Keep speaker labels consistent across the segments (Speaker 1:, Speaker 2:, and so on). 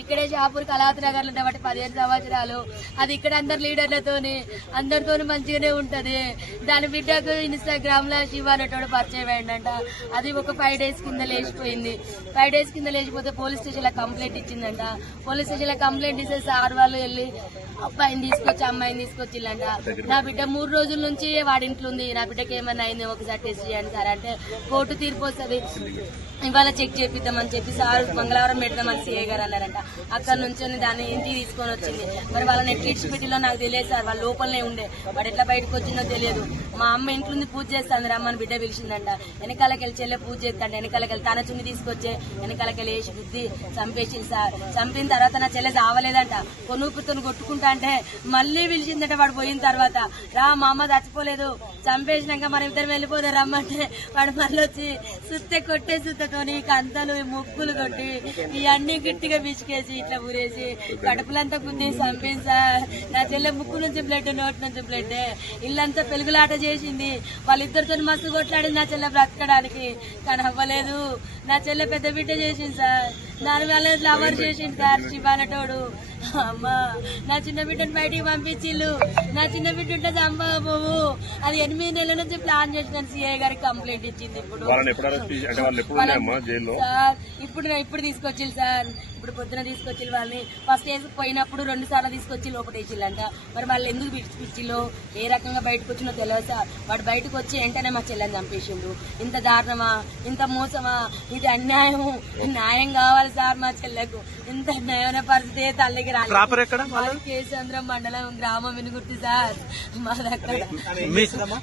Speaker 1: ఇక్కడే షాపూర్ కళాత్ నగర్లో ఉండబట్టి పదిహేను సంవత్సరాలు. అది ఇక్కడ అందరు లీడర్లతోని అందరితోని మంచిగానే ఉంటది. దాని బిడ్డకు ఇన్స్టాగ్రామ్లో శివ అనేటోడు పరిచయం అయిందంట అది ఒక ఫైవ్ డేస్ కింద లేచిపోయింది. ఫైవ్ డేస్ కింద లేచిపోతే పోలీస్ స్టేషన్లో కంప్లైంట్ ఇచ్చిందంట. పోలీస్ స్టేషన్లో కంప్లైంట్ ఇస్తే సార్ వాళ్ళు వెళ్ళి అబ్బాయిని తీసుకొచ్చి అమ్మాయిని తీసుకొచ్చిల్లంట. నా బిడ్డ మూడు రోజుల నుంచి వాడి ఇంట్లో ఉంది. నా బిడ్డకి ఏమైనా అయింది ఒకసారి టెస్ట్ చేయండి సార్ అంటే కోర్టు తీర్పు వస్తుంది. ఇవాళ చెక్ చేపిద్దామని చెప్పి సార్ మంగళవారం పెడదామని సీఏ గారు అన్నారంట. అక్కడ నుంచి దాన్ని ఇంటికి తీసుకొని వచ్చింది. మరి వాళ్ళని ఎట్లీట్స్ పెట్టిలో నాకు తెలియదు సార్. వాళ్ళ లోపలనే ఉండే. వాడు ఎట్లా బయటకు వచ్చిందో తెలియదు. మా అమ్మ ఇంట్లో ఉంది పూజ చేస్తాను రమ్మని బిడ్డ పిలిచిందంట. వెనకాలకి వెళ్ళి చెల్లె పూజ చేస్తాండి వెనకాలకి వెళ్ళి తన చున్ని తీసుకొచ్చే వెనకాలకి వెళ్ళి వేసి బుద్ధి చంపేసింది సార్. చంపిన తర్వాత నా చెల్లె చావలేదంట. కొనుక్కుతో కొట్టుకుంటా అంటే మళ్ళీ పిలిచిందంటే వాడు పోయిన తర్వాత రా మా అమ్మ చచ్చిపోలేదు చంపేసినాక మనం ఇద్దరు వెళ్ళిపోదా రమ్మంటే వాడు మళ్ళీ వచ్చి సుత్తె కొట్టే సుత్తతోని కంతలు ముక్కులు కొట్టి ఇవన్నీ గట్టిగా బిసికేసి ఇట్లా ఊరేసి కడుపులంతా గుద్ది చంపేసా నా చెల్లె ముక్కు నుంచి బ్లడ్ నోటి నుంచి బ్లడ్ ఇల్లంతా పెరుగులాట చేసింది. వాళ్ళిద్దరితో మస్తు కొట్లాడింది నా చెల్లె బ్రతకడానికి. కానీ అవ్వలేదు. నా చెల్లె పెద్ద బిడ్డ చేసింది సార్. దాని వల్ల లవర్ చేసింది సార్ శివానటోడు అమ్మా నా చిన్న బిడ్డను బయటికి పంపించిల్లు. నా చిన్న బిడ్డ ఉంటే చంపబోవు అది ఎనిమిది నెలల నుంచి ప్లాన్ చేసిన సిఐ గారికి కంప్లైంట్ ఇచ్చింది ఇప్పుడు. సార్ ఇప్పుడు ఇప్పుడు తీసుకొచ్చిల్లు సార్. ఇప్పుడు పొద్దున తీసుకొచ్చి వాళ్ళని. ఫస్ట్ వేసి పోయినప్పుడు రెండు సార్లు తీసుకొచ్చి లోపల వేసిల్లంట మరి వాళ్ళు ఎందుకు పిచ్చిలో ఏ రకంగా బయటకు వచ్చినో తెలియదు సార్. వాడు బయటకు వచ్చి వెంటనే మా చెల్లెని చంపేసిండు. ఇంత దారుణమా? ఇంత మోసమా? ఇది అన్యాయము. న్యాయం కావాలి సార్ మా చెల్లెకు. ఇంత న్యాయమైన పరిస్థితి తల్లికి రాలేదు. కేసంద్రం మండలం గ్రామం వినుగుర్తి సార్. మా దగ్గర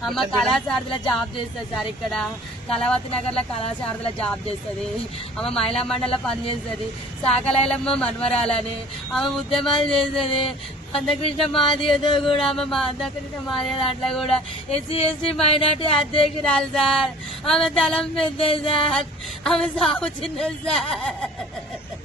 Speaker 1: అమ్మ కళాశారదిలో జాబ్ చేస్తుంది సార్ ఇక్కడ. కళావతి నగర్లో జాబ్ చేస్తుంది. ఆమె మహిళా మండలిలో పనిచేస్తుంది సాకలైలమ్మ మన్వరాలని ఆమె ఉద్యమాలు చేస్తుంది. మందకృష్ణ మాదేవ్తో కూడా ఆమె మందకృష్ణ మాదేవ్ దాంట్లో కూడా ఎస్సీ ఎస్టీ మైనార్టీ అధ్యక్షురాలు సార్. ఆమె తలం పెద్ద సార్. ఆమె సాగు చిన్న సార్.